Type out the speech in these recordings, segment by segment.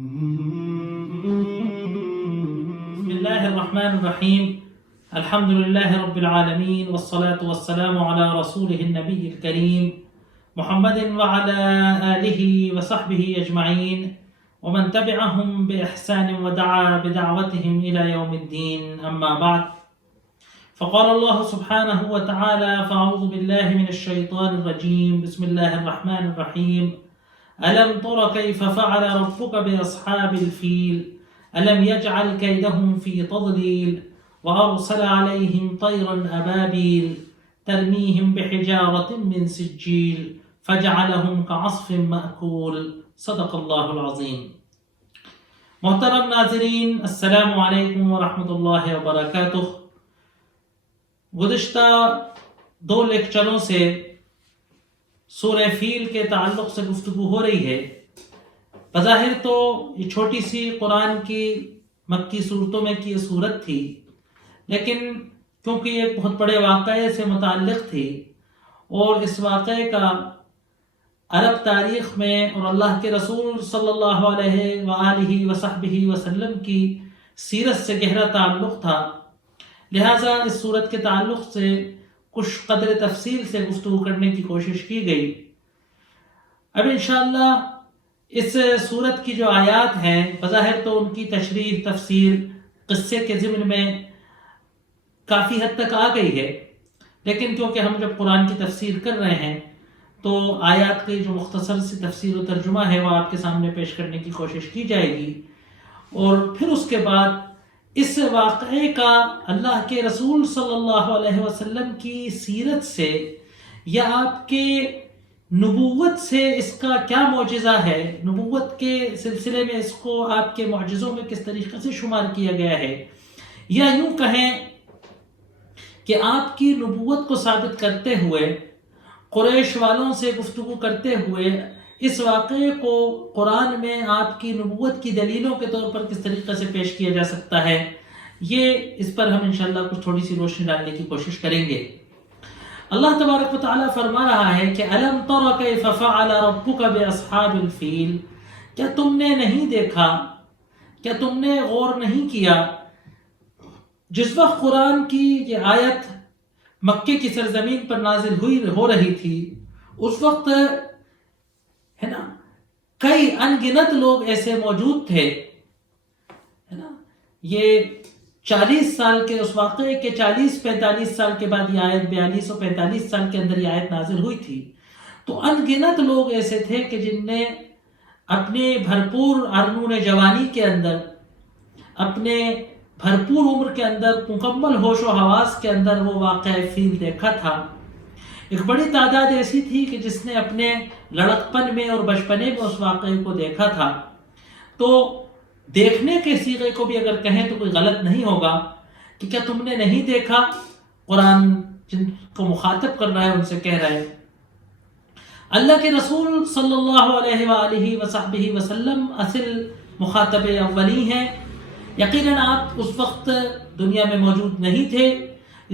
بسم الله الرحمن الرحيم. الحمد لله رب العالمين والصلاة والسلام على رسوله النبي الكريم محمد وعلى آله وصحبه أجمعين ومن تبعهم بإحسان ودعا بدعوتهم إلى يوم الدين. أما بعد، فقال الله سبحانه وتعالى: فأعوذ بالله من الشيطان الرجيم. بسم الله الرحمن الرحيم. ألم تر كيف فعل ربك بأصحاب الفيل ألم يجعل كيدهم في تضليل وأرسل عليهم طيرا أبابيل ترميهم بحجارة من سجيل فجعلهم كعصف مأكول. صدق اللہ العظیم. محترم ناظرین، السلام علیکم ورحمۃ اللہ وبرکاتہ. گزشتہ 2 لیکچروں سے سورہ فیل کے تعلق سے گفتگو ہو رہی ہے. بظاہر تو یہ چھوٹی سی قرآن کی مکی صورتوں میں کی یہ صورت تھی، لیکن کیونکہ یہ ایک بہت بڑے واقعے سے متعلق تھی اور اس واقعے کا عرب تاریخ میں اور اللہ کے رسول صلی اللہ علیہ وآلہ وصحبہ وسلم کی سیرت سے گہرا تعلق تھا، لہٰذا اس صورت کے تعلق سے کچھ قدر تفصیل سے گفتگو کرنے کی کوشش کی گئی. اب انشاءاللہ اس صورت کی جو آیات ہیں بظاہر تو ان کی تشریح تفسیر قصے کے ضمن میں کافی حد تک آ گئی ہے، لیکن کیونکہ ہم جب قرآن کی تفسیر کر رہے ہیں تو آیات کی جو مختصر سی تفسیر و ترجمہ ہے وہ آپ کے سامنے پیش کرنے کی کوشش کی جائے گی، اور پھر اس کے بعد اس واقعے کا اللہ کے رسول صلی اللہ علیہ وسلم کی سیرت سے یا آپ کے نبوت سے اس کا کیا معجزہ ہے، نبوت کے سلسلے میں اس کو آپ کے معجزوں میں کس طریقے سے شمار کیا گیا ہے، یا یوں کہیں کہ آپ کی نبوت کو ثابت کرتے ہوئے قریش والوں سے گفتگو کرتے ہوئے اس واقعے کو قرآن میں آپ کی نبوت کی دلیلوں کے طور پر کس طریقے سے پیش کیا جا سکتا ہے، یہ اس پر ہم انشاءاللہ کچھ تھوڑی سی روشنی ڈالنے کی کوشش کریں گے. اللہ تبارک و تعالیٰ فرما رہا ہے کہ أَلَمْ تَرَ كَيْفَ فَعَلَ رَبُّكَ بِأَصْحَابِ الْفِيلِ، کیا تم نے نہیں دیکھا، کیا تم نے غور نہیں کیا. جس وقت قرآن کی یہ آیت مکے کی سرزمین پر نازل ہو رہی تھی، اس وقت ہے نا کئی ان گنت لوگ ایسے موجود تھے، ہے نا. یہ 40 سال کے اس واقعے کے 40-45 سال کے بعد یہ آیت 42 و 45 سال کے اندر یہ آیت نازل ہوئی تھی. تو ان گنت لوگ ایسے تھے کہ جن نے اپنے بھرپور ارنون جوانی کے اندر، اپنے بھرپور عمر کے اندر، مکمل ہوش و حواس کے اندر وہ واقعہ فیل دیکھا تھا. ایک بڑی تعداد ایسی تھی کہ جس نے اپنے لڑکپن میں اور بچپنے میں اس واقعے کو دیکھا تھا. تو دیکھنے کے صیغے کو بھی اگر کہیں تو کوئی غلط نہیں ہوگا کہ کیا تم نے نہیں دیکھا. قرآن جن کو مخاطب کر رہا ہے ان سے کہہ رہا ہے. اللہ کے رسول صلی اللہ علیہ وآلہ وصحبہ وسلم اصل مخاطب اولی ہیں. یقیناً آپ اس وقت دنیا میں موجود نہیں تھے.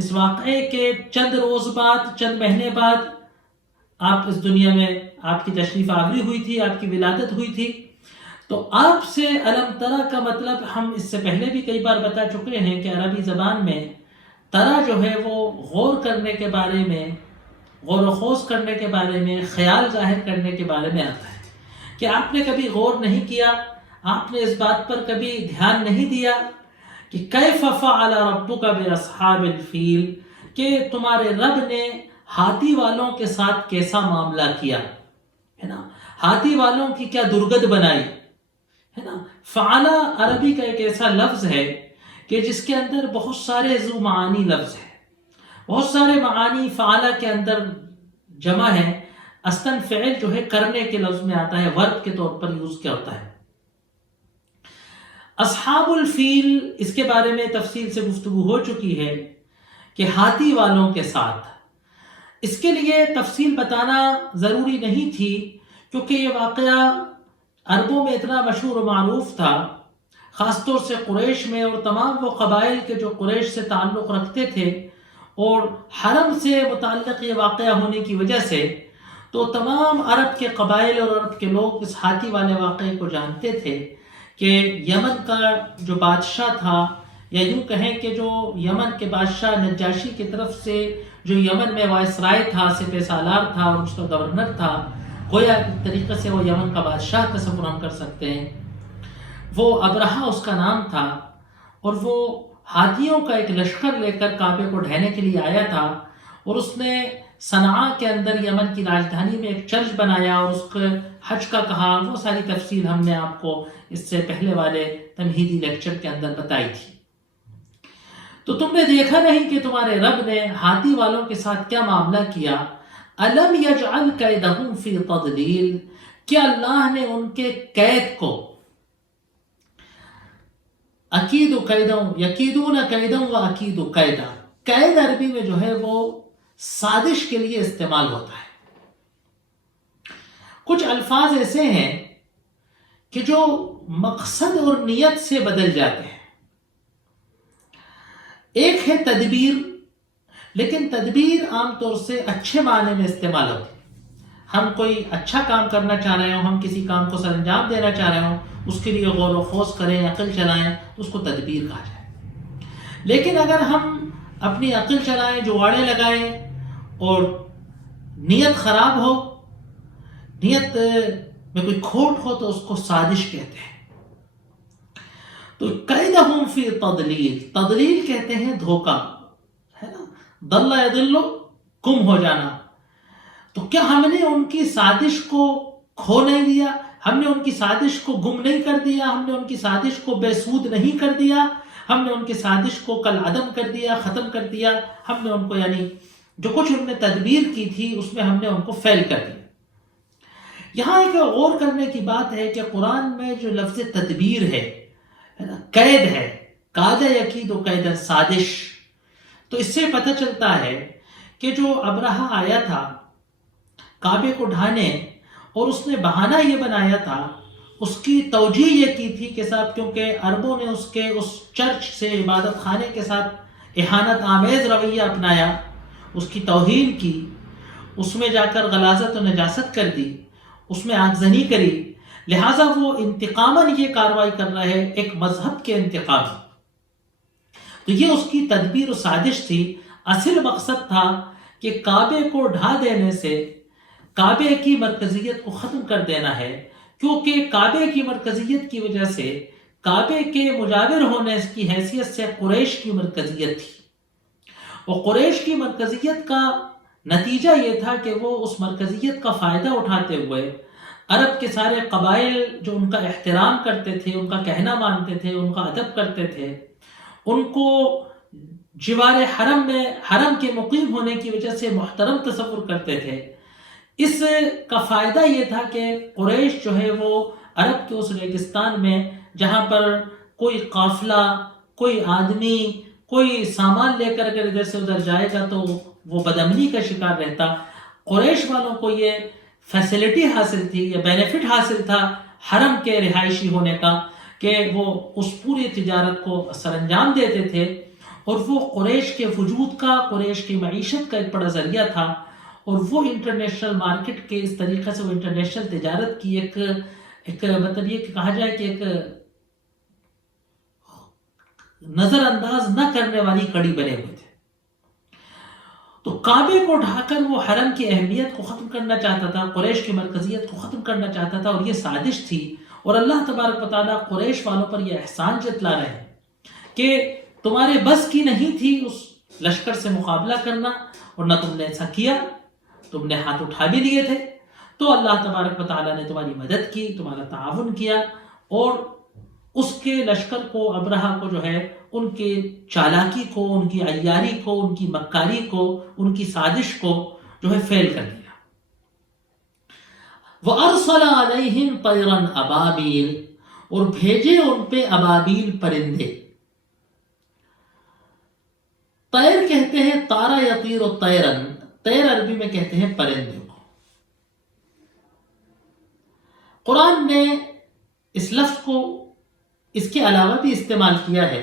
اس واقعے کے چند روز بعد، چند مہینے بعد آپ اس دنیا میں، آپ کی تشریف آوری ہوئی تھی، آپ کی ولادت ہوئی تھی. تو آپ سے علم ترا کا مطلب ہم اس سے پہلے بھی کئی بار بتا چکے ہیں کہ عربی زبان میں ترا جو ہے وہ غور کرنے کے بارے میں، غور و خوض کرنے کے بارے میں، خیال ظاہر کرنے کے بارے میں آتا ہے. کہ آپ نے کبھی غور نہیں کیا، آپ نے اس بات پر کبھی دھیان نہیں دیا کہ کیف فعل ربک باصحاب الفیل، کہ تمہارے رب نے ہاتھی والوں کے ساتھ کیسا معاملہ کیا، ہے نا. ہاتھی والوں کی کیا درگد بنائی، ہے نا. فعل عربی کا ایک ایسا لفظ ہے کہ جس کے اندر بہت سارے ذو معانی لفظ ہیں، بہت سارے معانی فعل کے اندر جمع ہے. اصلاً فعل جو ہے کرنے کے لفظ میں آتا ہے، ورب کے طور پر یوز کیا ہوتا ہے. اصحاب الفیل، اس کے بارے میں تفصیل سے گفتگو ہو چکی ہے کہ ہاتھی والوں کے ساتھ. اس کے لیے تفصیل بتانا ضروری نہیں تھی کیونکہ یہ واقعہ عربوں میں اتنا مشہور و معروف تھا، خاص طور سے قریش میں، اور تمام وہ قبائل کے جو قریش سے تعلق رکھتے تھے، اور حرم سے متعلق یہ واقعہ ہونے کی وجہ سے تو تمام عرب کے قبائل اور عرب کے لوگ اس ہاتھی والے واقعے کو جانتے تھے کہ یمن کا جو بادشاہ تھا، یا یوں کہیں کہ جو یمن کے بادشاہ نجاشی کی طرف سے جو یمن میں وائسرائے تھا، سپہ سالار تھا اور اس کا گورنر تھا، گویا ایک طریقے سے وہ یمن کا بادشاہ تصور ہم کر سکتے ہیں، وہ ابرہہ اس کا نام تھا، اور وہ ہاتھیوں کا ایک لشکر لے کر کعبے کو ڈھہنے کے لیے آیا تھا، اور اس نے صنعاء کے اندر یمن کی راجدھانی میں ایک چرچ بنایا اور اس کو حج کا کہا. وہ ساری تفصیل ہم نے آپ کو اس سے پہلے والے تمہیدی لیکچر کے اندر بتائی تھی. تو تم نے دیکھا نہیں کہ تمہارے رب نے ہاتھی والوں کے ساتھ کیا معاملہ کیا. الم یجعل کیدہم فی تضلیل، کیا اللہ نے ان کے قید کو، اکید قیدا یکیدون قیدا و اکید قیدا، قید عربی میں جو ہے وہ سازش کے لیے استعمال ہوتا ہے. کچھ الفاظ ایسے ہیں کہ جو مقصد اور نیت سے بدل جاتے ہیں. ایک ہے تدبیر، لیکن تدبیر عام طور سے اچھے معنی میں استعمال ہوتی ہے. ہم کوئی اچھا کام کرنا چاہ رہے ہوں، ہم کسی کام کو سر انجام دینا چاہ رہے ہوں، اس کے لیے غور و خوض کریں، عقل چلائیں، اس کو تدبیر کہا جائے. لیکن اگر ہم اپنی عقل چلائیں، جواڑے لگائیں اور نیت خراب ہو، نیت میں کوئی کھوٹ ہو، تو اس کو سازش کہتے ہیں. تو قیدہم فی تضلیل، تضلیل کہتے ہیں دھوکہ، ہے نا، ضل یضل گم ہو جانا. تو کیا ہم نے ان کی سازش کو کھو نہیں دیا؟ ہم نے ان کی سازش کو گم نہیں کر دیا؟ ہم نے ان کی سازش کو بے سود نہیں کر دیا؟ ہم نے ان کی سازش کو کل عدم کر دیا، ختم کر دیا؟ ہم نے ان کو، یعنی جو کچھ انہوں نے تدبیر کی تھی اس میں ہم نے ان کو فیل کر دیا. یہاں ایک غور کرنے کی بات ہے کہ قرآن میں جو لفظ تدبیر ہے نا، قید ہے، قاد یکید و قید، سازش. تو اس سے پتہ چلتا ہے کہ جو ابرہہ آیا تھا کعبے کو ڈھانے، اور اس نے بہانہ یہ بنایا تھا، اس کی توجیہ یہ کی تھی کہ صاحب کیونکہ عربوں نے اس چرچ سے، عبادت خانے کے ساتھ اہانت آمیز رویہ اپنایا، اس کی توہین کی، اس میں جا کر غلاظت و نجاست کر دی، اس میں آگزنی کری، لہٰذا وہ انتقاماً یہ کارروائی کر رہے ہیں، ایک مذہب کے انتقام. تو یہ اس کی تدبیر و سازش تھی. اصل مقصد تھا کہ کعبے کو ڈھا دینے سے کعبے کی مرکزیت کو ختم کر دینا ہے، کیونکہ کعبے کی مرکزیت کی وجہ سے، کعبے کے مجاور ہونے کی حیثیت سے قریش کی مرکزیت تھی، اور قریش کی مرکزیت کا نتیجہ یہ تھا کہ وہ اس مرکزیت کا فائدہ اٹھاتے ہوئے عرب کے سارے قبائل جو ان کا احترام کرتے تھے، ان کا کہنا مانتے تھے، ان کا ادب کرتے تھے، ان کو جوار حرم میں، حرم کے مقیم ہونے کی وجہ سے محترم تصور کرتے تھے. اس کا فائدہ یہ تھا کہ قریش جو ہے وہ عرب کے اس ریگستان میں جہاں پر کوئی قافلہ، کوئی آدمی، کوئی سامان لے کر اگر ادھر سے ادھر جائے گا تو وہ بدامنی کا شکار رہتا. قریش والوں کو یہ فیسلٹی حاصل تھی، یہ بینیفٹ حاصل تھا حرم کے رہائشی ہونے کا، کہ وہ اس پوری تجارت کو سر انجام دیتے تھے، اور وہ قریش کے وجود کا، قریش کی معیشت کا ایک بڑا ذریعہ تھا. اور وہ انٹرنیشنل مارکیٹ کے اس طریقے سے، وہ انٹرنیشنل تجارت کی ایک مطلب یہ کہا جائے کہ ایک نظر انداز نہ کرنے والی کڑی بنے ہوئے تھے. تو کعبے کو ڈھا کر وہ حرم کی اہمیت کو ختم کرنا چاہتا تھا، قریش کی مرکزیت کو ختم کرنا چاہتا تھا، اور یہ سازش تھی. اور اللہ تبارک و تعالیٰ قریش والوں پر یہ احسان جتلا رہے ہیں کہ تمہارے بس کی نہیں تھی اس لشکر سے مقابلہ کرنا، اور نہ تم نے ایسا کیا، تم نے ہاتھ اٹھا بھی لیے تھے. تو اللہ تبارک و تعالیٰ نے تمہاری مدد کی، تمہارا تعاون کیا، اور اس کے لشکر کو، ابرہہ کو جو ہے، ان کے چالاکی کو، ان کی عیاری کو، ان کی مکاری کو، ان کی سازش کو جو ہے فیل کر دیا. وَأَرْسَلَ عَلَيْهِمْ طَيْرًا أَبَابِيلَ، اور بھیجے ان پہ ابابیل پرندے. طیر کہتے ہیں طارا یطیر طیرن، طیر عربی میں کہتے ہیں پرندے کو. قرآن نے اس لفظ کو اس کے علاوہ بھی استعمال کیا ہے.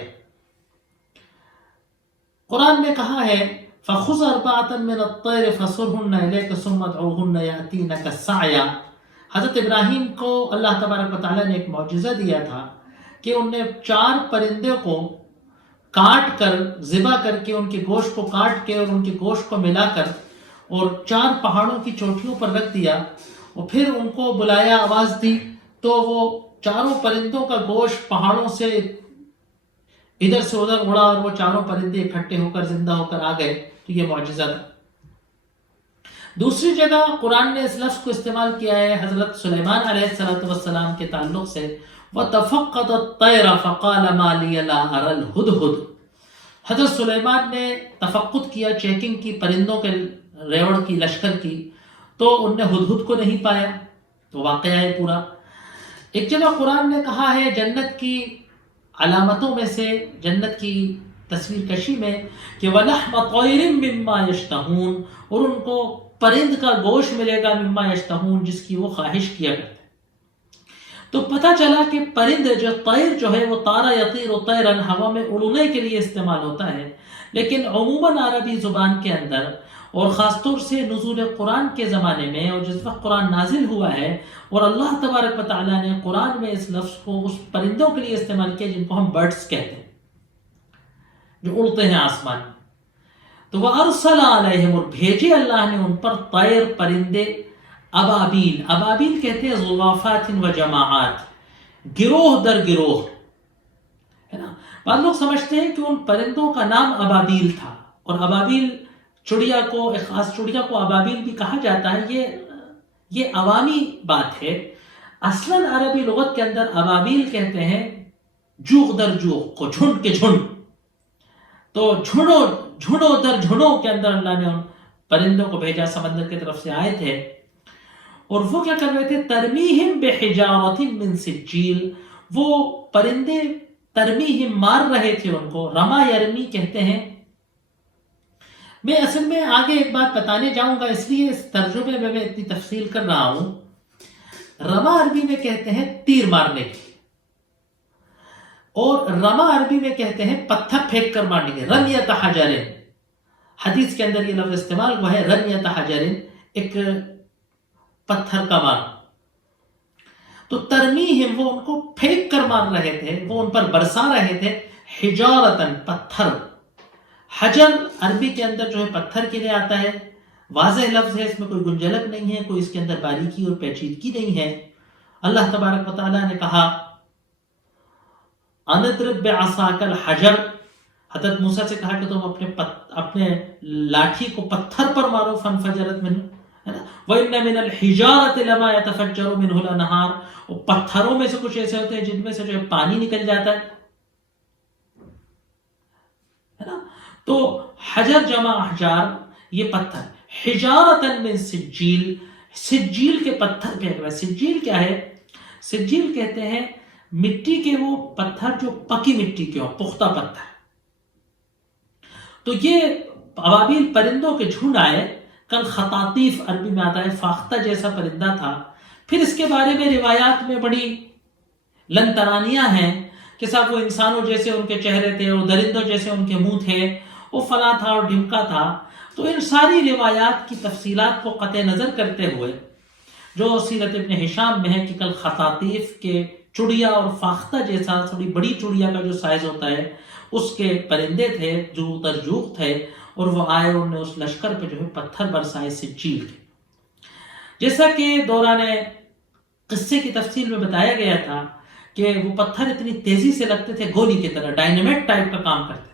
قرآن نے کہا ہے فَخُذْ أَرْبَعَةً مِّنَ الطَّيْرِ فَصُرْهُنَّ إِلَيْكَ ثُمَّ ادْعُوهُنَّ يَأْتِينَكَ سَعْيًا. حضرت ابراہیم کو اللہ تبارک و تعالیٰ نے ایک معجزہ دیا تھا کہ ان نے 4 پرندوں کو کاٹ کر ذبح کر کے ان کے گوشت کو کاٹ کے اور ان کے گوشت کو ملا کر اور 4 پہاڑوں کی چوٹیوں پر رکھ دیا اور پھر ان کو بلایا، آواز دی تو وہ 4 پرندوں کا گوشت پہاڑوں سے ادھر سے ادھر اڑا اور وہ 4 پرندے اکٹھے ہو کر زندہ ہو کر آ گئے. تو یہ معجزہ تھا. دوسری جگہ قرآن نے اس لفظ کو استعمال کیا ہے حضرت سلیمان علیہ السلام کے تعلق سے، وَتَفَقَّدَ الطَّيْرَ فَقَالَ مَا لِيَ لَا أَرَى الْهُدْهُدْ. حضرت سلیمان نے تفقد کیا، چیکنگ کی پرندوں کے ریوڑ کی، لشکر کی، تو ان نے ہدہد کو نہیں پایا. تو واقعہ ہے پورا. ایک جگہ قرآن نے کہا ہے جنت کی علامتوں میں سے، جنت کی تصویر کشی میں کہ وَلَحْمَ طَيْرٍ مِّمَّا يَشْتَهُونَ، اور ان کو پرند کا گوشت ملے گا، مما یشتہون، جس کی وہ خواہش کیا کرتے. تو پتہ چلا کہ پرند جو طیر جو ہے وہ طارا یطیر و طیرن، ہوا میں اڑنے کے لیے استعمال ہوتا ہے، لیکن عموماً عربی زبان کے اندر اور خاص طور سے نزول قرآن کے زمانے میں اور جس وقت قرآن نازل ہوا ہے اور اللہ تبارک و تعالیٰ نے قرآن میں اس لفظ کو اس پرندوں کے لیے استعمال کیا جن کو ہم برڈز کہتے ہیں، جو اڑتے ہیں آسمان میں. تو وَأَرْسَلَ عَلَيْهِمْ، اور بھیجے اللہ نے ان پر طیر پرندے، ابابیل. ابابیل کہتے ہیں ضغافات و جماعات، گروہ در گروہ، ہے نا. بعض لوگ سمجھتے ہیں کہ ان پرندوں کا نام ابابیل تھا، اور ابابیل چڑیا کو، ایک خاص چڑیا کو ابابیل بھی کہا جاتا ہے. یہ عوامی بات ہے. اصلاً عربی لغت کے اندر ابابیل کہتے ہیں جوغ در جوغ کو، جھنڈ کے جھنڈ. تو جھنڈوں در جھنڈوں کے اندر اللہ نے ان پرندوں کو بھیجا، سمندر کی طرف سے آئے تھے، اور وہ کیا کر رہے تھے؟ ترمیہم بحجارۃ من سجیل. وہ پرندے ترمیہم مار رہے تھے ان کو، رما یرمی کہتے ہیں. میں اصل میں آگے ایک بات بتانے جاؤں گا، اس لیے اس ترجمے میں اتنی تفصیل کر رہا ہوں. رما عربی میں کہتے ہیں تیر مارنے کی، اور رما عربی میں کہتے ہیں پتھر پھینک کر مارنے کے، رمیۃ حجر. حدیث کے اندر یہ لفظ استعمال ہوا ہے، رمیۃ حجر، ایک پتھر کا مار. تو ترمیہم، وہ ان کو پھینک کر مار رہے تھے، وہ ان پر برسا رہے تھے، حجارتن، پتھر. حجر عربی کے اندر جو ہے پتھر کے لیے آتا ہے، واضح لفظ ہے، اس میں کوئی گنجلک نہیں ہے، کوئی اس کے اندر باریکی اور پیچیدگی نہیں ہے. اللہ تبارک و تعالیٰ نے کہا اَنِضْرِب بِعَصَاكَ الْحَجَرَ، حضرت موسیٰ سے کہا کہ تم اپنے لاٹھی کو پتھر پر مارو، فَانْفَجَرَتْ مِنْهُ، وَإِنَّ مِنَ الْحِجَارَةِ لَمَا يَتَفَجَّرُ مِنْهُ الْأَنْهَارُ، اور پتھروں میں سے کچھ ایسے ہوتے ہیں جن میں سے جو ہے پانی نکل جاتا ہے نا. تو حجر جمع احجار، یہ پتھر. حجارۃ من سجیل، سجیل کے پتھر پھینک رہا ہے. سجیل کیا ہے؟ سجیل کہتے ہیں مٹی کے وہ پتھر جو پکی مٹی کے ہوں، پختہ پتھر. تو یہ ابابیل پرندوں کے جھنڈ آئے. کل خطاطیف عربی میں آتا ہے، فاختہ جیسا پرندہ تھا. پھر اس کے بارے میں روایات میں بڑی لن ترانیاں ہیں کہ صاحب وہ انسانوں جیسے ان کے چہرے تھے اور درندوں جیسے ان کے منہ تھے، وہ فلاں تھا اور ڈھمکا تھا. تو ان ساری روایات کی تفصیلات کو قطع نظر کرتے ہوئے جو سیرت ابن ہشام میں ہے کہ کل خطاطیف کے چڑیا اور فاختہ جیسا تھوڑی بڑی چڑیا کا جو سائز ہوتا ہے اس کے پرندے تھے جو ترجوق تھے، اور وہ آئے اور انہوں نے اس لشکر پہ جو ہے پتھر برسائے سجیل کے. جیسا کہ دوران قصے کی تفصیل میں بتایا گیا تھا کہ وہ پتھر اتنی تیزی سے لگتے تھے، گولی کی طرح، ڈائنامیٹ ٹائپ کا کام کرتے تھے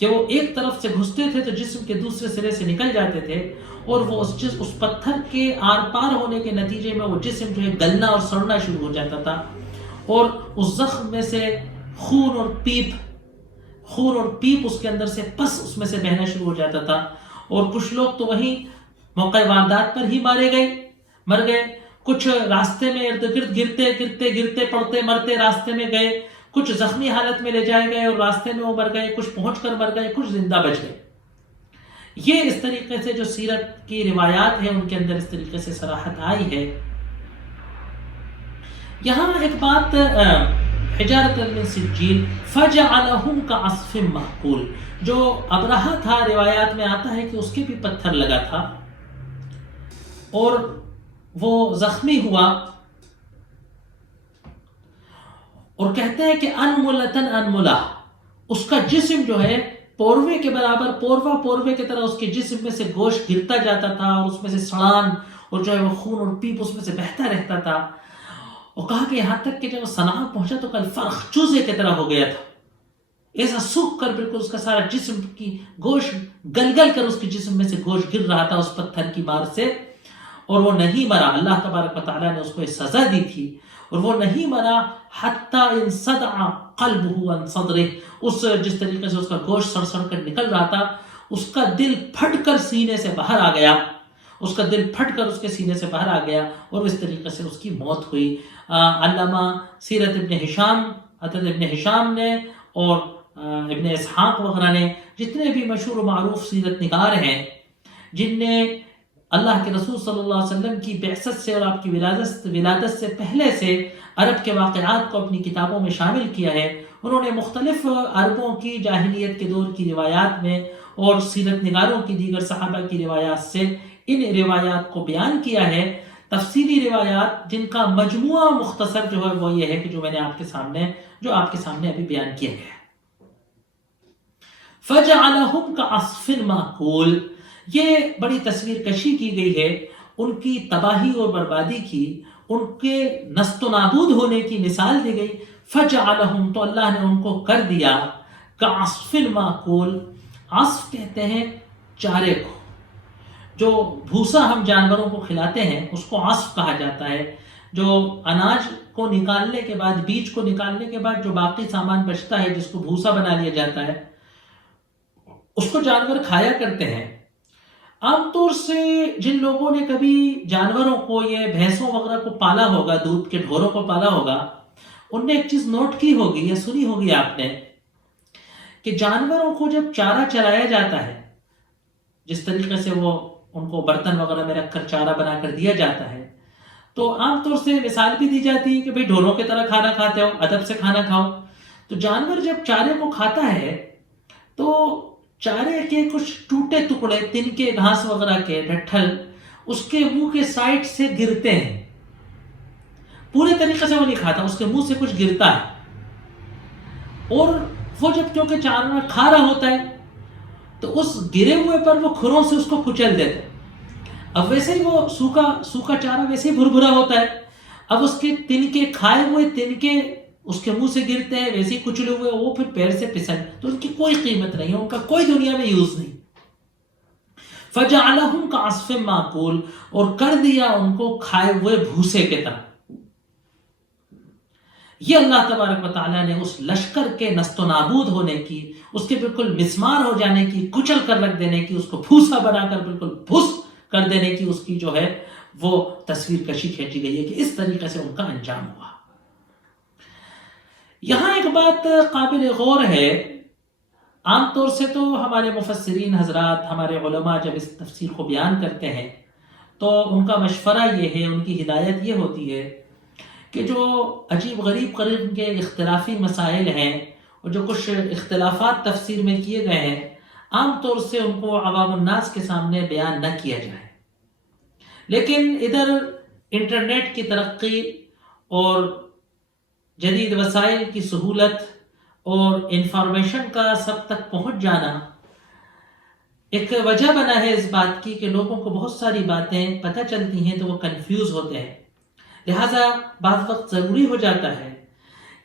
کہ وہ ایک طرف سے گھستے تھے تو جسم کے دوسرے سرے سے نکل جاتے تھے، اور وہ اس پتھر کے آر پار ہونے کے نتیجے میں وہ جسم جو ہے گلنا اور سڑنا شروع ہو جاتا تھا، اور اس زخم میں سے خون اور پیپ اس کے اندر سے پس اس میں سے بہنا شروع ہو جاتا تھا. اور کچھ لوگ تو وہیں موقع واردات پر ہی مر گئے. کچھ راستے میں ارد گرد گرتے پڑتے مرتے راستے میں گئے، کچھ زخمی حالت میں لے جائے گئے اور راستے میں وہ مر گئے، کچھ پہنچ کر مر گئے، کچھ زندہ بچ گئے. یہ اس طریقے سے جو سیرت کی روایات ہیں ان کے اندر اس طریقے سے صراحت آئی ہے. یہاں ایک بات، حجارۃ من سجیل فجعلہم کعصف مأکول، جو ابرہہ تھا روایات میں آتا ہے کہ اس کے بھی پتھر لگا تھا اور وہ زخمی ہوا، اور کہتے ہیں کہ انملتن انملا، اس کا جسم جو ہے پوروے کے برابر، پوروے کی طرح اس کے جسم میں سے گوشت گرتا جاتا تھا، اور اس میں سے سڑان اور جو ہے وہ خون اور پیپ اس میں سے بہتا رہتا تھا. اور کہا کہ یہاں تک کہ جب صنعاء پہنچا تو کل فرخ چوزے کی طرح ہو گیا تھا، ایسا سوکھ کر بالکل اس کا سارا جسم کی گوشت گل گل کر اس کے جسم میں سے گوشت گر رہا تھا اس پتھر کی مار سے. اور وہ نہیں مرا. اللہ تبارک و تعالیٰ نے اس کو سزا دی تھی اور وہ نہیں مرا حتی انصدع قلبہ عن صدرہ. اس جس طریقے سے اس کا گوشت سڑ سڑ کر نکل رہا تھا، اس کا دل پھٹ کر سینے سے باہر آ گیا، اس کا دل پھٹ کر اس کے سینے سے باہر آ گیا، اور اس طریقے سے اس کی موت ہوئی. علامہ سیرت حضرت ابن ہشام نے اور ابن اسحاق وغیرہ نے، جتنے بھی مشہور و معروف سیرت نگار ہیں جن نے اللہ کے رسول صلی اللہ علیہ وسلم کی بعثت سے اور آپ کی ولادت سے پہلے سے عرب کے واقعات کو اپنی کتابوں میں شامل کیا ہے، انہوں نے مختلف عربوں کی جاہلیت کے دور کی روایات میں اور سیرت نگاروں کی دیگر صحابہ کی روایات سے ان روایات کو بیان کیا ہے. تفصیلی روایات جن کا مجموعہ مختصر جو ہے وہ یہ ہے کہ جو میں نے آپ کے سامنے ابھی بیان کیا گیا. فَجَعَلَهُمْ كَعَصْفٍ مَأْكُولٍ، یہ بڑی تصویر کشی کی گئی ہے ان کی تباہی اور بربادی کی، ان کے نست و نابود ہونے کی مثال دی گئی. فَجَعَلَهُمْ، تو اللہ نے ان کو کر دیا كَعَصْفٍ مَأْكُولٍ. عصف کہتے ہیں چارے کو، جو بھوسا ہم جانوروں کو کھلاتے ہیں اس کو عصف کہا جاتا ہے. جو اناج کو نکالنے کے بعد، بیج کو نکالنے کے بعد جو باقی سامان بچتا ہے جس کو بھوسا بنا لیا جاتا ہے، اس کو جانور کھایا کرتے ہیں. عام طور سے جن لوگوں نے کبھی جانوروں کو، یہ بھینسوں وغیرہ کو پالا ہوگا، دودھ کے ڈھوروں کو پالا ہوگا، ان نے ایک چیز نوٹ کی ہوگی یا سنی ہوگی آپ نے کہ جانوروں کو جب چارہ چلایا جاتا ہے، جس طریقے سے وہ ان کو برتن وغیرہ میں رکھ کر چارہ بنا کر دیا جاتا ہے، تو عام طور سے مثال بھی دی جاتی ہے کہ بھئی ڈھوروں کی طرح کھانا کھاتے ہو، ادب سے کھانا کھاؤ. تو جانور جب چارے کو کھاتا ہے تو چارے کے کچھ ٹوٹے ٹکڑے تنکے گھاس وغیرہ کے ڈٹھل اس کے منہ کے سائڈ سے گرتے ہیں. پورے طریقے سے وہ نہیں کھاتا، اس کے منہ سے کچھ گرتا ہے، اور وہ جب کیونکہ جانور کھا رہا ہوتا ہے تو اس گرے ہوئے پر وہ کھروں سے اس کو کچل دیتے. اب ویسے ہی وہ سوکھا چارہ ویسے ہی بھربھرا ہوتا ہے، اب اس کے تنکے، کھائے ہوئے تنکے اس کے منہ سے گرتے ہیں، ویسے ہی کچلے ہوئے وہ پھر پیر سے پسل، تو ان کی کوئی قیمت نہیں ہے، ان کا کوئی دنیا میں یوز نہیں. فَجَعَلَهُمْ كَعَصْفٍ مَأْكُولٍ، اور کر دیا ان کو کھائے ہوئے بھوسے کی طرح. یہ اللہ تبارک و تعالیٰ نے اس لشکر کے نست و نابود ہونے کی، اس کے بالکل مسمار ہو جانے کی، کچل کر رکھ دینے کی، اس کو بھوسا بنا کر بالکل بھس کر دینے کی، اس کی جو ہے وہ تصویر کشی کھینچی گئی ہے کہ اس طریقے سے ان کا انجام ہوا. یہاں ایک بات قابل غور ہے. عام طور سے تو ہمارے مفسرین حضرات، ہمارے علماء جب اس تفسیر کو بیان کرتے ہیں تو ان کا مشورہ یہ ہے، ان کی ہدایت یہ ہوتی ہے کہ جو عجیب غریب قسم کے اختلافی مسائل ہیں اور جو کچھ اختلافات تفسیر میں کیے گئے ہیں، عام طور سے ان کو عوام الناس کے سامنے بیان نہ کیا جائے. لیکن ادھر انٹرنیٹ کی ترقی اور جدید وسائل کی سہولت اور انفارمیشن کا سب تک پہنچ جانا ایک وجہ بنا ہے اس بات کی کہ لوگوں کو بہت ساری باتیں پتہ چلتی ہیں تو وہ کنفیوز ہوتے ہیں. لہٰذا بعض وقت ضروری ہو جاتا ہے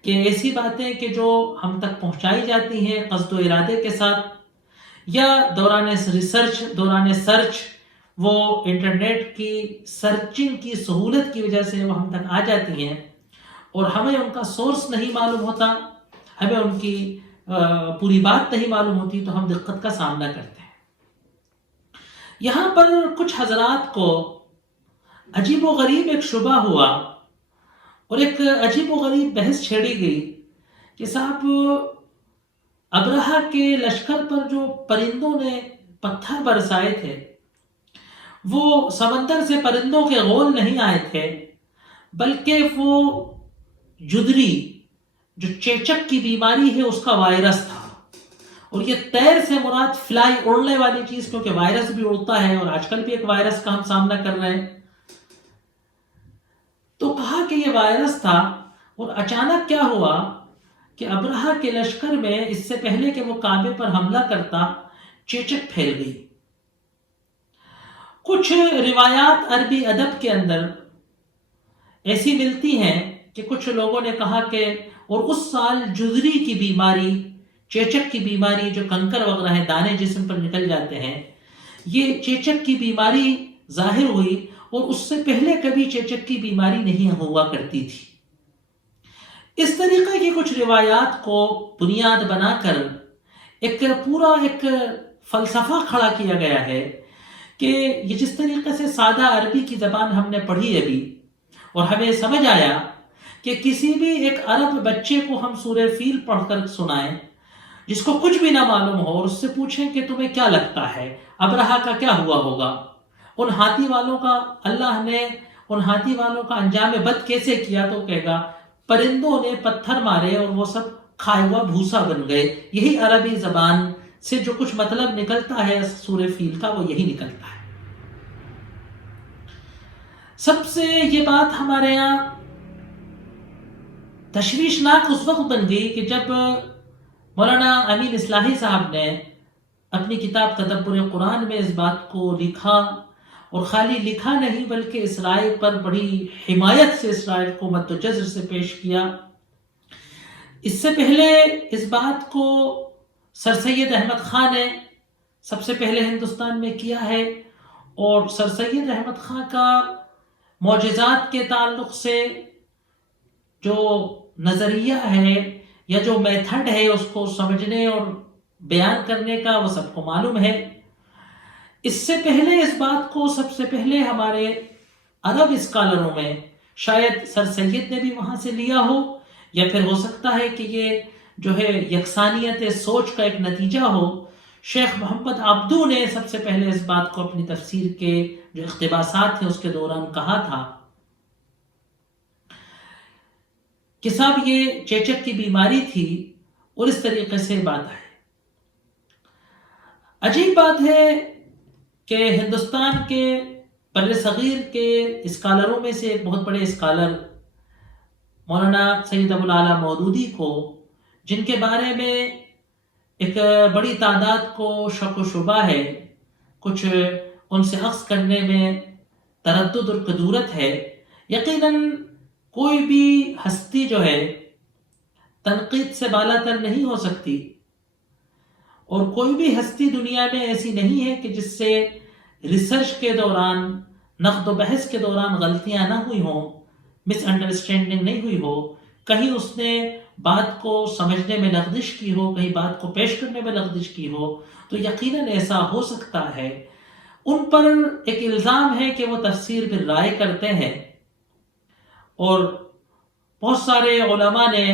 کہ ایسی باتیں کہ جو ہم تک پہنچائی جاتی ہیں قصد و ارادے کے ساتھ یا دوران سرچ وہ انٹرنیٹ کی سرچنگ کی سہولت کی وجہ سے وہ ہم تک آ جاتی ہیں اور ہمیں ان کا سورس نہیں معلوم ہوتا، ہمیں ان کی پوری بات نہیں معلوم ہوتی، تو ہم دقت کا سامنا کرتے ہیں. یہاں پر کچھ حضرات کو عجیب و غریب ایک شبہ ہوا اور ایک عجیب و غریب بحث چھیڑی گئی کہ صاحب ابرہہ کے لشکر پر جو پرندوں نے پتھر برسائے تھے وہ سمندر سے پرندوں کے غول نہیں آئے تھے، بلکہ وہ جدری جو چیچک کی بیماری ہے اس کا وائرس تھا. اور یہ طیر سے مراد فلائی، اڑنے والی چیز، کیونکہ وائرس بھی اڑتا ہے اور آج کل بھی ایک وائرس کا ہم سامنا کر رہے ہیں. تو کہا کہ یہ وائرس تھا. اور اچانک کیا ہوا کہ ابرہہ کے لشکر میں اس سے پہلے کہ وہ کعبے پر حملہ کرتا چیچک پھیل گئی۔ کچھ روایات عربی ادب کے اندر ایسی ملتی ہیں کہ کچھ لوگوں نے کہا کہ اور اس سال جزری کی بیماری، چیچک کی بیماری، جو کنکر وغیرہ ہیں دانے جسم پر نکل جاتے ہیں، یہ چیچک کی بیماری ظاہر ہوئی، اور اس سے پہلے کبھی چیچک کی بیماری نہیں ہوا کرتی تھی۔ اس طریقے کی کچھ روایات کو بنیاد بنا کر ایک پورا فلسفہ کھڑا کیا گیا ہے کہ یہ جس طریقے سے سادہ عربی کی زبان ہم نے پڑھی ابھی، اور ہمیں سمجھ آیا کہ کسی بھی ایک عرب بچے کو ہم سورہ فیل پڑھ کر سنائیں جس کو کچھ بھی نہ معلوم ہو، اور اس سے پوچھیں کہ تمہیں کیا لگتا ہے ابرہہ کا کیا ہوا ہوگا، ان ہاتھی والوں کا اللہ نے ان ہاتھی والوں کا انجام بد کیسے کیا، تو کہے گا پرندوں نے پتھر مارے اور وہ سب کھائے ہوا بھوسا بن گئے۔ یہی عربی زبان سے جو کچھ مطلب نکلتا ہے سورہ فیل کا، وہ یہی نکلتا ہے۔ سب سے یہ بات ہمارے یہاں تشویشناک اس وقت بن گئی کہ جب مولانا امین اصلاحی صاحب نے اپنی کتاب تدبر قرآن میں اس بات کو لکھا، اور خالی لکھا نہیں بلکہ اسرائیل پر بڑی حمایت سے اسرائیل کو مد و جزر سے پیش کیا۔ اس سے پہلے اس بات کو سر سید احمد خان نے سب سے پہلے ہندوستان میں کیا ہے، اور سر سید احمد خان کا معجزات کے تعلق سے جو نظریہ ہے یا جو میتھڈ ہے اس کو سمجھنے اور بیان کرنے کا، وہ سب کو معلوم ہے۔ اس سے پہلے اس بات کو سب سے پہلے ہمارے عرب اسکالروں میں شاید سر سید نے بھی وہاں سے لیا ہو، یا پھر ہو سکتا ہے کہ یہ جو ہے یکسانیت سوچ کا ایک نتیجہ ہو۔ شیخ محمد عبدو نے سب سے پہلے اس بات کو اپنی تفسیر کے جو اقتباسات ہیں اس کے دوران کہا تھا کہ صاحب یہ چیچک کی بیماری تھی، اور اس طریقے سے بات ہے۔ عجیب بات ہے کہ ہندوستان کے بر صغیر کے اسکالروں میں سے ایک بہت بڑے اسکالر مولانا سید ابو العالیٰ مودودی کو، جن کے بارے میں ایک بڑی تعداد کو شک و شبہ ہے، کچھ ان سے اخذ کرنے میں تردد اور کدورت ہے۔ یقیناً کوئی بھی ہستی جو ہے تنقید سے بالاتر نہیں ہو سکتی، اور کوئی بھی ہستی دنیا میں ایسی نہیں ہے کہ جس سے ریسرچ کے دوران، نقد و بحث کے دوران غلطیاں نہ ہوئی ہوں، مس انڈرسٹینڈنگ نہیں ہوئی ہو، کہیں اس نے بات کو سمجھنے میں لغزش کی ہو، کہیں بات کو پیش کرنے میں لغزش کی ہو، تو یقیناً ایسا ہو سکتا ہے۔ ان پر ایک الزام ہے کہ وہ تفسیر بالرائے کرتے ہیں، اور بہت سارے علماء نے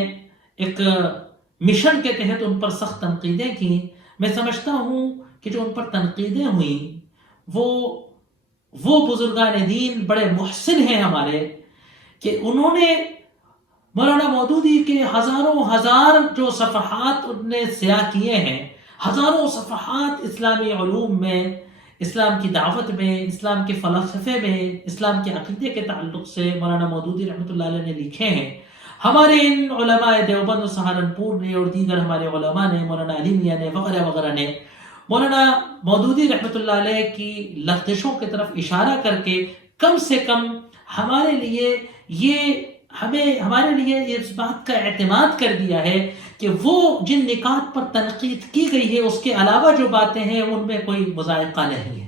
ایک مشن کے تحت ان پر سخت تنقیدیں کی۔ میں سمجھتا ہوں کہ جو ان پر تنقیدیں ہوئیں وہ بزرگان دین بڑے محسن ہیں ہمارے، کہ انہوں نے مولانا مودودی کے ہزار جو صفحات ان نے سیاہ کیے ہیں، ہزاروں صفحات اسلامی علوم میں، اسلام کی دعوت میں، اسلام کے فلسفے میں، اسلام کے عقیدے کے تعلق سے مولانا مودودی رحمۃ اللہ علیہ نے لکھے ہیں۔ ہمارے ان علماء دیوبند و سہارنپور نے اور دیگر ہمارے علماء نے، مولانا علی میاں نے وغیرہ وغیرہ نے مولانا مودودی رحمۃ اللہ علیہ کی لغزشوں کی طرف اشارہ کر کے کم سے کم ہمارے لیے اس بات کا اعتماد کر دیا ہے کہ وہ جن نکات پر تنقید کی گئی ہے اس کے علاوہ جو باتیں ہیں ان میں کوئی مذائقہ نہیں ہے۔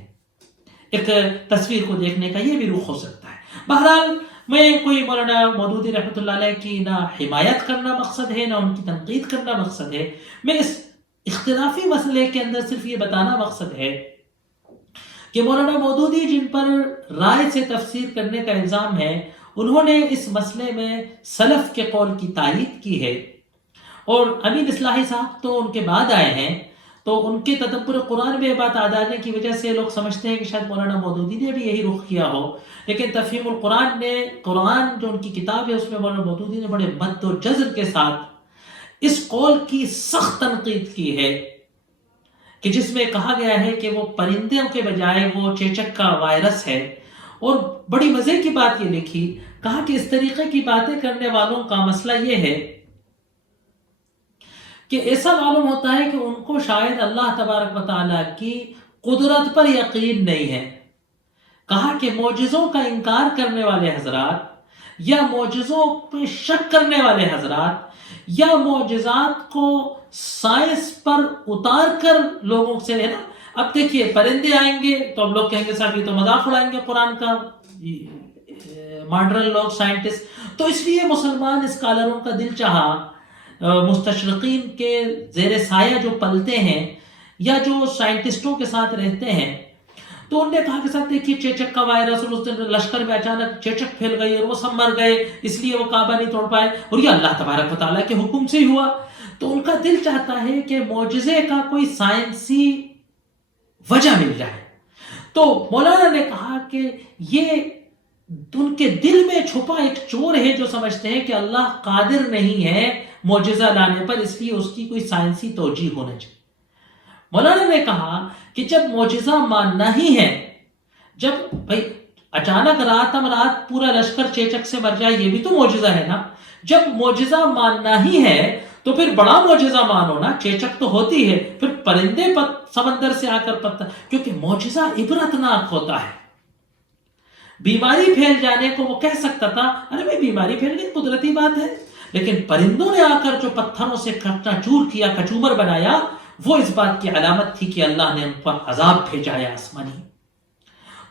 ایک تصویر کو دیکھنے کا یہ بھی رخ ہو سکتا ہے۔ بہرحال میں کوئی مولانا مودودی رحمۃ اللہ علیہ کی نہ حمایت کرنا مقصد ہے، نہ ان کی تنقید کرنا مقصد ہے۔ میں اس اختلافی مسئلے کے اندر صرف یہ بتانا مقصد ہے کہ مولانا مودودی جن پر رائے سے تفسیر کرنے کا الزام ہے، انہوں نے اس مسئلے میں سلف کے قول کی تائید کی ہے، اور امین اصلاحی صاحب تو ان کے بعد آئے ہیں، تو ان کے تدبر قرآن میں بات آ جانے کی وجہ سے لوگ سمجھتے ہیں کہ شاید مولانا مودودی نے بھی یہی رخ کیا ہو، لیکن تفہیم القرآن نے، قرآن جو ان کی کتاب ہے، اس میں مولانا مودودی نے بڑے مد و جزر کے ساتھ اس قول کی سخت تنقید کی ہے کہ جس میں کہا گیا ہے کہ وہ پرندوں کے بجائے وہ چیچک کا وائرس ہے۔ اور بڑی مزے کی بات یہ لکھی، کہا کہ اس طریقے کی باتیں کرنے والوں کا مسئلہ یہ ہے کہ ایسا معلوم ہوتا ہے کہ ان کو شاید اللہ تبارک و تعالیٰ کی قدرت پر یقین نہیں ہے۔ کہا کہ معجزوں کا انکار کرنے والے حضرات یا معجزوں پہ شک کرنے والے حضرات یا معجزات کو سائنس پر اتار کر لوگوں سے، ہے نا، اب دیکھیے پرندے آئیں گے تو اب لوگ کہیں گے صاحب یہ تو مذاق اڑائیں گے قرآن کا، ماڈرن لوگ سائنٹسٹ، تو اس لیے مسلمان اسکالروں کا دل چاہا، مستشرقین کے زیر سایہ جو پلتے ہیں یا جو سائنٹسٹوں کے ساتھ رہتے ہیں، تو انہوں نے کہا کہ صاحب دیکھیے چیچک کا وائرس، اور اس دن لشکر میں اچانک چیچک پھیل گئی اور وہ سب مر گئے، اس لیے وہ کعبہ نہیں توڑ پائے، اور یہ اللہ تبارک و تعالیٰ کے حکم سے ہی ہوا۔ تو ان کا دل چاہتا ہے کہ معجزے کا کوئی سائنسی وجہ مل جائے۔ تو مولانا نے کہا کہ یہ ان کے دل میں چھپا ایک چور ہے جو سمجھتے ہیں کہ اللہ قادر نہیں ہے معجزہ لانے پر، اس لیے اس کی کوئی سائنسی توجیہ ہونا چاہیے۔ مولانا نے کہا کہ جب معجزہ ماننا ہی ہے، جب بھائی اچانک رات پورا لشکر چیچک سے مر جائے، یہ بھی تو معجزہ ہے نا۔ جب معجزہ ماننا ہی ہے تو پھر بڑا معجزہ مانو نا، چیچک تو ہوتی ہے، پھر پرندے سمندر سے آ کر پتہ، کیونکہ معجزہ عبرتناک ہوتا ہے۔ بیماری پھیل جانے کو وہ کہہ سکتا تھا ارے بھائی بیماری پھیل گئی قدرتی بات ہے، لیکن پرندوں نے آ کر جو پتھروں سے کچا چور کیا، کچومر بنایا، وہ اس بات کی علامت تھی کہ اللہ نے ان پر عذاب بھیجا ہے آسمانی۔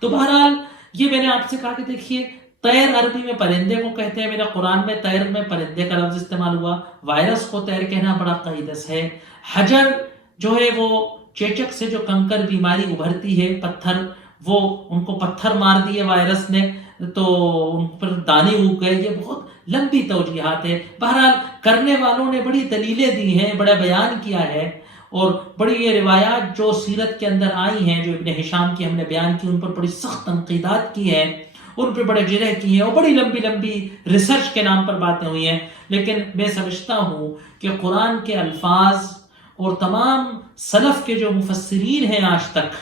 تو بہرحال یہ میں نے آپ سے کہا کہ دیکھیے طیر عربی میں پرندے کو کہتے ہیں، میرا قرآن میں طیر میں پرندے کا لفظ استعمال ہوا، وائرس کو طیر کہنا بڑا قیدس ہے۔ حجر جو ہے وہ چیچک سے جو کنکر بیماری ابھرتی ہے، پتھر، وہ ان کو پتھر مار دیے وائرس نے تو ان پر دانے اگ گئے، یہ بہت لمبی توجیحات ہے۔ بہرحال کرنے والوں نے بڑی دلیلیں دی ہیں، بڑا بیان کیا ہے، اور بڑی یہ روایات جو سیرت کے اندر آئی ہیں، جو ابن ہشام کی ہم نے بیان کی، ان پر بڑی سخت تنقیدات کی ہیں، ان پہ بڑے جرح کی ہیں، اور بڑی لمبی لمبی ریسرچ کے نام پر باتیں ہوئی ہیں۔ لیکن میں سمجھتا ہوں کہ قرآن کے الفاظ اور تمام سلف کے جو مفسرین ہیں آج تک،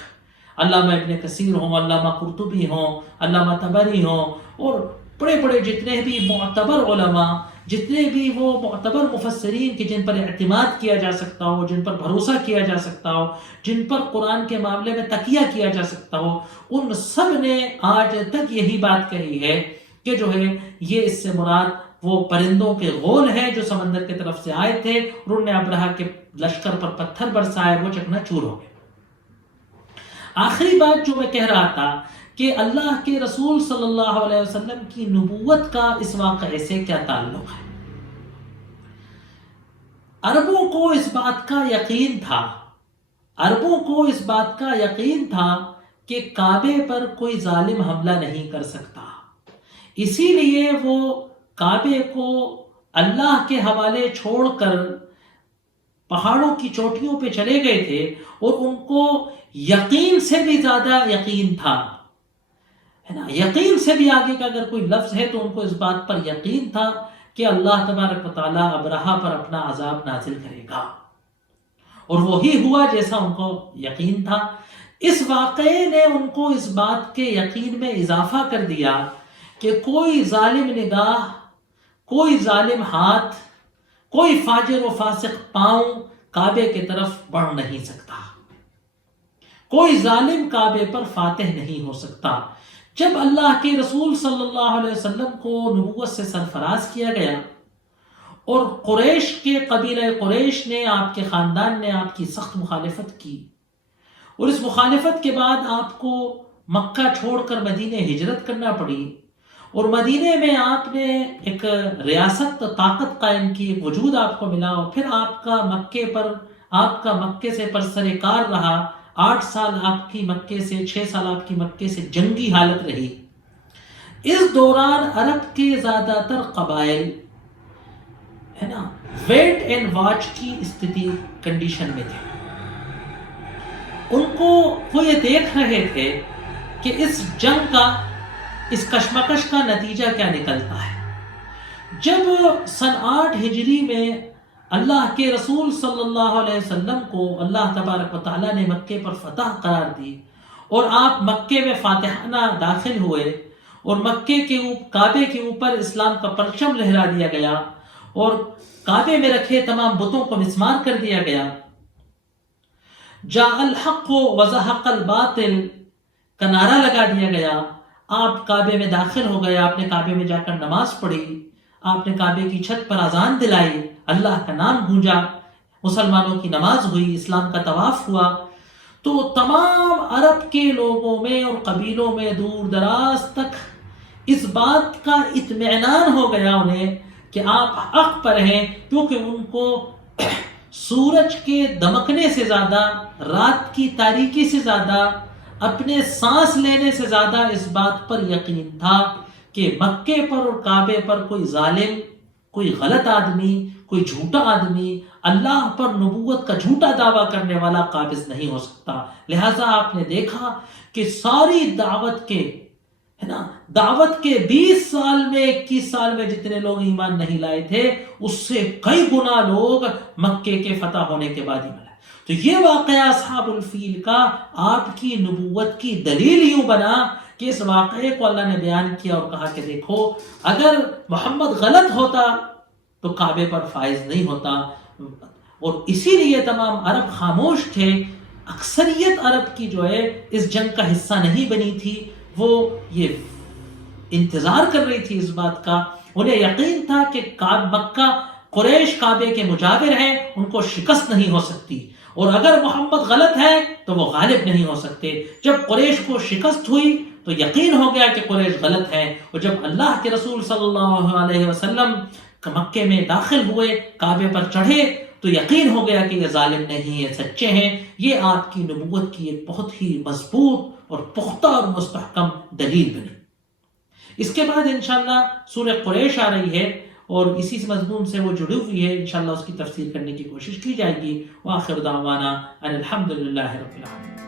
علامہ ابن کثیر ہوں، علامہ قرطبی ہوں، علامہ طبری ہوں، اور بڑے بڑے جتنے بھی معتبر علماء، جتنے بھی وہ معتبر مفسرین کہ جن پر اعتماد کیا جا سکتا ہو، جن پر بھروسہ کیا جا سکتا ہو، جن پر قرآن کے معاملے میں تکیہ کیا جا سکتا ہو، ان سب نے آج تک یہی بات کہی ہے کہ جو ہے یہ اس سے مراد وہ پرندوں کے غول ہیں جو سمندر کی طرف سے آئے تھے، اور انہوں نے ابرہہ کے لشکر پر پتھر برسائے، وہ چکنا چور ہو گئے۔ آخری بات جو میں کہہ رہا تھا کہ اللہ کے رسول صلی اللہ علیہ وسلم کی نبوت کا اس واقعے سے کیا تعلق ہے۔ عربوں کو اس بات کا یقین تھا، عربوں کو اس بات کا یقین تھا کہ کعبے پر کوئی ظالم حملہ نہیں کر سکتا، اسی لیے وہ کعبے کو اللہ کے حوالے چھوڑ کر پہاڑوں کی چوٹیوں پہ چلے گئے تھے، اور ان کو یقین سے بھی زیادہ یقین تھا، ہے نا، یقین سے بھی آگے کا اگر کوئی لفظ ہے تو ان کو اس بات پر یقین تھا کہ اللہ تبارک و تعالیٰ ابرہہ پر اپنا عذاب نازل کرے گا، اور وہی ہوا جیسا ان کو یقین تھا۔ اس واقعے نے ان کو اس بات کے یقین میں اضافہ کر دیا کہ کوئی ظالم نگاہ، کوئی ظالم ہاتھ، کوئی فاجر و فاسق پاؤں کعبے کی طرف بڑھ نہیں سکتا، کوئی ظالم کعبے پر فاتح نہیں ہو سکتا۔ جب اللہ کے رسول صلی اللہ علیہ وسلم کو نبوت سے سرفراز کیا گیا، اور قریش کے قبیلہ قریش نے، آپ کے خاندان نے آپ کی سخت مخالفت کی، اور اس مخالفت کے بعد آپ کو مکہ چھوڑ کر مدینے ہجرت کرنا پڑی، اور مدینے میں آپ نے ایک ریاست طاقت قائم کی، ایک وجود آپ کو ملا، اور پھر آپ کا مکے سے پرسرکار رہا، 8 سال آپ کی مکے سے، 6 سال آپ کی مکے سے جنگی حالت رہی۔ اس دوران عرب کے زیادہ تر قبائل، ہے نا، ویٹ اینڈ واچ کی کنڈیشن میں تھے، ان کو وہ یہ دیکھ رہے تھے کہ اس جنگ کا، اس کشمکش کا نتیجہ کیا نکلتا ہے۔ جب سن 8 ہجری میں اللہ کے رسول صلی اللہ علیہ وسلم کو اللہ تبارک و تعالیٰ نے مکے پر فتح قرار دی، اور آپ مکے میں فاتحانہ داخل ہوئے، اور مکے کے کعبے کے اوپر اسلام کا پرچم لہرا دیا گیا، اور کعبے میں رکھے تمام بتوں کو مسمار کر دیا گیا۔ جاء الحق وزهق الباطل کا نعرہ لگا دیا گیا۔ آپ کعبے میں داخل ہو گئے، آپ نے کعبے میں جا کر نماز پڑھی، آپ نے کعبے کی چھت پر اذان دلائی، اللہ کا نام گونجا، مسلمانوں کی نماز ہوئی، اسلام کا طواف ہوا، تو تمام عرب کے لوگوں میں اور قبیلوں میں دور دراز تک اس بات کا اطمینان ہو گیا انہیں کہ آپ حق پر ہیں، کیونکہ ان کو سورج کے دمکنے سے زیادہ، رات کی تاریکی سے زیادہ، اپنے سانس لینے سے زیادہ اس بات پر یقین تھا کہ مکے پر اور کعبے پر کوئی ظالم، کوئی غلط آدمی، کوئی جھوٹا آدمی، اللہ پر نبوت کا جھوٹا دعویٰ کرنے والا قابض نہیں ہو سکتا۔ لہٰذا آپ نے دیکھا کہ ساری دعوت کے 20 سال میں، 21 سال میں جتنے لوگ ایمان نہیں لائے تھے، اس سے کئی گنا لوگ مکے کے فتح ہونے کے بعد ایمان لائے۔ تو یہ واقعہ اصحاب الفیل کا آپ کی نبوت کی دلیل یوں بنا کہ اس واقعے کو اللہ نے بیان کیا اور کہا کہ دیکھو، اگر محمد غلط ہوتا تو کعبے پر فائز نہیں ہوتا، اور اسی لیے تمام عرب خاموش تھے۔ اکثریت عرب کی جو ہے اس جنگ کا حصہ نہیں بنی تھی، وہ یہ انتظار کر رہی تھی اس بات کا، انہیں یقین تھا کہ مکہ، قریش کعبے کے مجاور ہیں، ان کو شکست نہیں ہو سکتی، اور اگر محمد غلط ہے تو وہ غالب نہیں ہو سکتے۔ جب قریش کو شکست ہوئی تو یقین ہو گیا کہ قریش غلط ہے، اور جب اللہ کے رسول صلی اللہ علیہ وسلم مکے میں داخل ہوئے، کعبے پر چڑھے، تو یقین ہو گیا کہ یہ ظالم نہیں ہے، سچے ہیں۔ یہ آپ کی نبوت کی ایک بہت ہی مضبوط اور پختہ اور مستحکم دلیل بنی۔ اس کے بعد انشاءاللہ سورہ قریش آ رہی ہے، اور اسی مضمون سے وہ جڑی ہوئی ہے، انشاءاللہ اس کی تفسیر کرنے کی کوشش کی جائے گی۔ وآخر دعوانا ان الحمدللہ رب العالمین۔